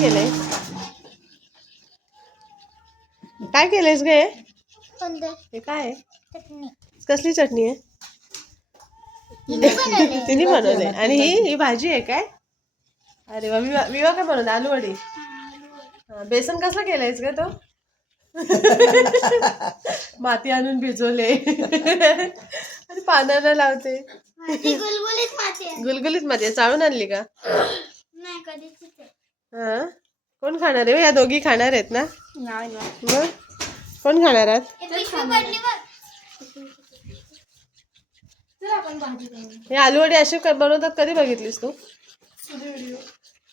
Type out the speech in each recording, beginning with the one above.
केलंय? काय केलंयस गे हे? काय? कसली चटणी आहे? तिने बनवले. आणि ही ही भाजी आहे काय? अरे वा विवा विवा काय बनवलं? आलू वडी? बेसन कसं केलंयस का तो? माती आणून भिजवले. आणि पानाला लावते. ती गुलगुलीत माती. चाळून आणली का? नाही कधीच इथे. हा? कोण खाणार आहे? हो? या दोघी खाणार आहेत ना? नाही नाही. मग? कोण खाणार आहात? हे पिशवी पडली बघ. चल आपण भाजी बनवू. हे आलू वडी अशी क- बनवतात कधी बघितलीस तू?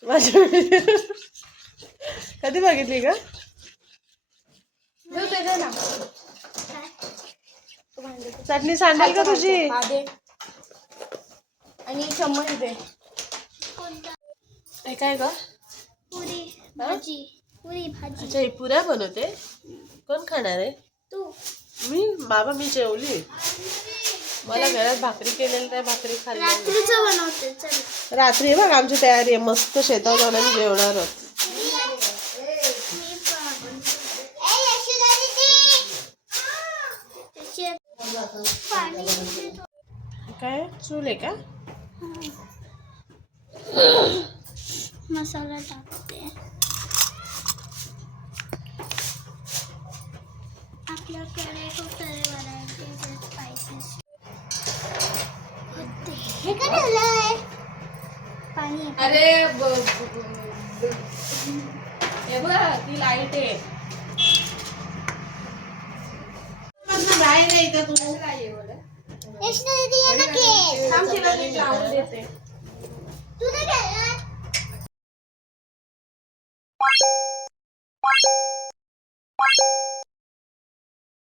माझ्या. कधी बघितली का चटणी सांडेल का तुझी. आणि चम्मच दे. काय ग? पुरी भाजी. पुरी भाजी. अच्छा ही पुऱ्या बनवते? कोण खाणार आहे? तू. मी? बाबा मी जेवली. मला घरात भाकरी केलेली त्या भाकरी खाल्ली रात्रीचं बनवते चल. रात्री बघ आमची तयारी आहे. मस्त शेतावर जाऊन आम्ही जेवणार आहोत. मी पण ए यशोदा दीदी त्याचे पाणी काय? चूल आहे का? मसाला टाकते. आपल्याकडे खूप सारे व्हरायटीज स्पायसेस हे काय ठेवलंय पाणी. अरे ब- ब- ब- हे बघ ती लाइट आहे. बाहेर आहे इथं तू. यशोदा दीदी ये ना केस थांब तिला मी लावून देते. तू नाही खेळणार